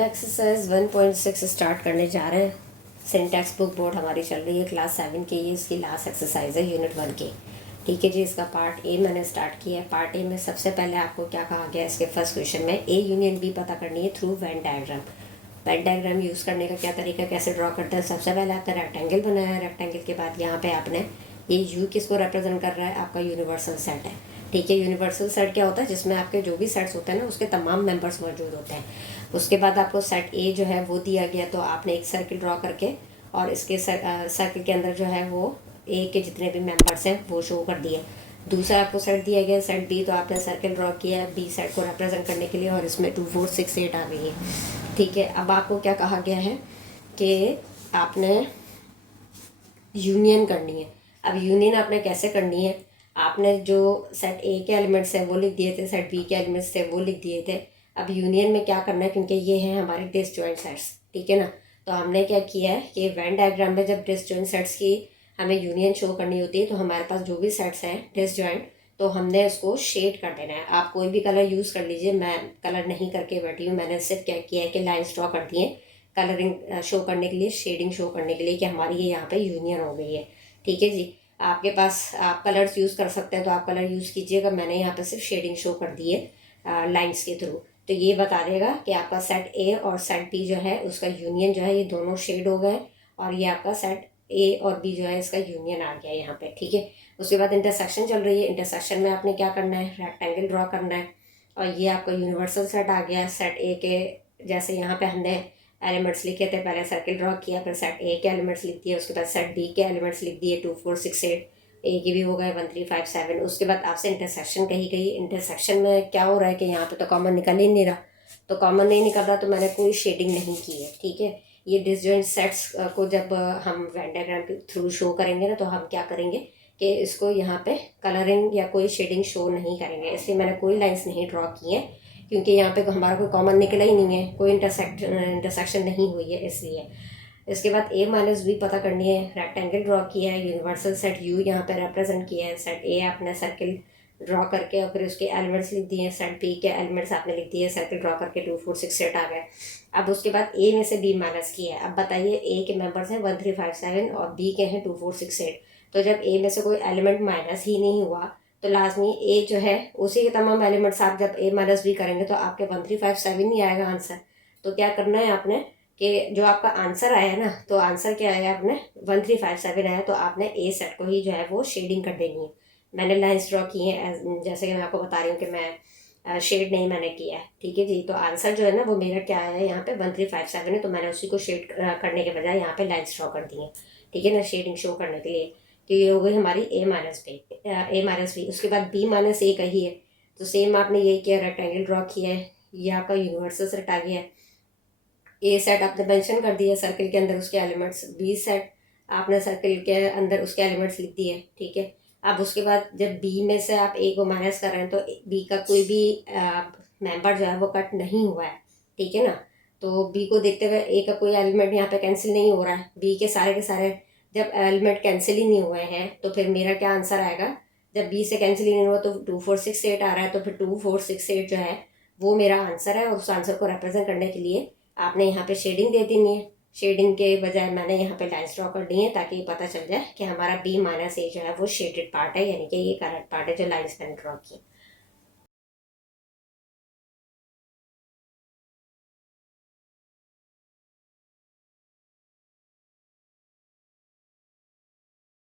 Exercise 1.6 start करने जा रहे हैं। सिंटैक्स बुक बोर्ड हमारी चल रही है क्लास 7 की। ये इसकी लास्ट एक्सरसाइज है यूनिट 1 की। ठीक है जी, इसका पार्ट ए मैंने स्टार्ट किया है। पार्ट ए में सबसे पहले आपको क्या कहा गया है इसके फर्स्ट क्वेश्चन में, ए यूनियन बी पता करनी है through Venn diagram. Venn diagram use करने का क्या तरीका, कैसे ड्रॉ करते हैं। सबसे पहले आपने रेक्टेंगल बनाया है। रेक्टेंगल के बाद यहाँ पे आपने ये यू किसको रिप्रेजेंट कर रहा है, आपका यूनिवर्सल सेट है। ठीक है, यूनिवर्सल सेट क्या होता है, जिसमें आपके जो भी सेट्स होते हैं ना उसके तमाम मेंबर्स मौजूद होते हैं। उसके बाद आपको सेट ए जो है वो दिया गया, तो आपने एक सर्किल ड्रॉ करके और इसके सर्किल के अंदर जो है वो ए के जितने भी मेंबर्स हैं वो शो कर दिए। दूसरा आपको सेट दिया गया सेट बी, तो आपने सर्किल ड्रॉ किया बी सेट को रिप्रेजेंट करने के लिए और इसमें 2 4 6 8 आ गई है। ठीक है, अब आपको क्या कहा गया है कि आपने यूनियन करनी है। अब यूनियन आपने कैसे करनी है, आपने जो सेट ए के एलिमेंट्स हैं वो लिख दिए थे, सेट बी के एलिमेंट्स थे वो लिख दिए थे। अब यूनियन में क्या करना है, क्योंकि ये हैं हमारे डिसजॉइंट सेट्स, ठीक है ना। तो हमने क्या किया है कि वेन डायग्राम में जब डिसजॉइंट सेट्स की हमें यूनियन शो करनी होती है, तो हमारे पास जो भी सेट्स हैं डिसजॉइंट, तो हमने उसको शेड कर देना है। आप कोई भी कलर यूज़ कर लीजिए, मैं कलर नहीं करके बैठी हूँ। मैंने सिर्फ क्या किया है कि लाइन्स ड्रॉ कर दिए कलरिंग शो करने के लिए, शेडिंग शो करने के लिए कि हमारी ये यहाँ पे यूनियन हो गई है। ठीक है जी, आपके पास आप कलर्स यूज़ कर सकते हैं तो आप कलर यूज़ कीजिएगा। मैंने यहाँ पे सिर्फ शेडिंग शो कर दी है लाइन्स के थ्रू। तो ये बता देगा कि आपका सेट ए और सेट बी जो है उसका यूनियन जो है ये दोनों शेड हो गए, और ये आपका सेट ए और बी जो है इसका यूनियन आ गया यहाँ पे। ठीक है, उसके बाद इंटरसेक्शन चल रही है। इंटरसेक्शन में आपने क्या करना है, रेक्टेंगल ड्रॉ करना है, और ये आपका यूनिवर्सल सेट आ गया। सेट ए के जैसे यहाँ पे हमने एलिमेंट्स लिखे थे, पहले सर्किल ड्रॉ किया, फिर सेट ए के एलिमेंट्स लिख दिए, उसके बाद सेट बी के एलिमेंट्स लिख दिए 2 4 6 8, ए की भी हो गए 1 3 5 7। उसके बाद आपसे इंटरसेक्शन कही गई। इंटरसेक्शन में क्या हो रहा है कि यहाँ पे तो कॉमन निकल ही नहीं रहा, तो कॉमन नहीं निकल रहा तो मैंने कोई शेडिंग नहीं की है। ठीक है, ये डिसजॉइंट सेट्स को जब हम वेन डायग्राम के थ्रू शो करेंगे ना, तो हम क्या करेंगे कि इसको यहाँ पे कलरिंग या कोई शेडिंग शो नहीं करेंगे, इसलिए मैंने कोई लाइन्स नहीं ड्रॉ की है, क्योंकि यहाँ पे हमारा कोई कॉमन निकला ही नहीं है, कोई इंटरसेक्शन नहीं हुई है इसलिए। इसके बाद ए माइनस बी पता करनी है। रेक्टेंगल ड्रॉ किया है, यूनिवर्सल सेट यू यहाँ पे रिप्रेजेंट किया है। सेट ए आपने सर्किल ड्रॉ करके और फिर उसके एलिमेंट्स लिख दिए। सेट बी के एलिमेंट्स आपने लिख दिए, सर्किल ड्रॉ करके 2 4 6 8 आ गए। अब उसके बाद ए में से बी माइनस किया है। अब बताइए, ए के मेंबर्स हैं 1 3 5 7 और बी के हैं 2 4 6 8। तो जब ए में से कोई एलिमेंट माइनस ही नहीं हुआ तो लाजमी ए जो है उसी के तमाम एलिमेंट्स आप जब ए माइनस बी करेंगे तो आपके 1 3 5 7 ही आएगा आंसर। तो क्या करना है आपने कि जो आपका आंसर आया ना, तो आंसर क्या आया, आपने 1 3 5 7 आया, तो आपने ए सेट को ही जो है वो शेडिंग कर देनी है। मैंने लाइन्स ड्रॉ की हैं, जैसे कि मैं आपको बता रही हूँ कि मैं शेड नहीं मैंने किया है। ठीक है जी, तो आंसर जो है ना वो मेरा क्या आया है यहाँ पे 1 3 5 7 है, तो मैंने उसी को शेड करने के बजाय यहाँ पे लाइन्स ड्रॉ कर दी हैं। ठीक है ना, शेडिंग शो करने के लिए। तो ये हो गई हमारी ए माइनस बी। उसके बाद बी माइनस ए का ही है, तो सेम आपने यही किया, रेक्टेंगल ड्रॉ किया है, ये आपका यूनिवर्सल सेट आ गया है। ए सेट आपने मेंशन कर दिया सर्किल के अंदर उसके एलिमेंट्स, बी सेट आपने सर्किल के अंदर उसके एलिमेंट्स लिख दिए। ठीक है, अब उसके बाद जब बी में से आप ए को माइनस कर रहे हैं तो बी का कोई भी मेंबर जो है वो कट नहीं हुआ है। ठीक है ना, तो बी को देखते हुए ए का कोई एलिमेंट यहाँ पे कैंसिल नहीं हो रहा है। बी के सारे जब एलिमेंट कैंसिल ही नहीं हुए हैं तो फिर मेरा क्या आंसर आएगा, जब बी से कैंसिल ही नहीं हुआ तो 2 4 6 8 आ रहा है, तो फिर 2 4 6 8 जो है वो मेरा आंसर है। और उस आंसर को रिप्रेजेंट करने के लिए आपने यहाँ पे शेडिंग दे देनी है। शेडिंग के बजाय मैंने यहाँ पे लाइन्स ड्रॉ कर दी है ताकि ये पता चल जाए कि हमारा बी माइनस ए जो है वो शेडेड पार्ट है, यानी कि ये करेक्ट पार्ट है जो लाइन्स मैंने ड्रॉ की।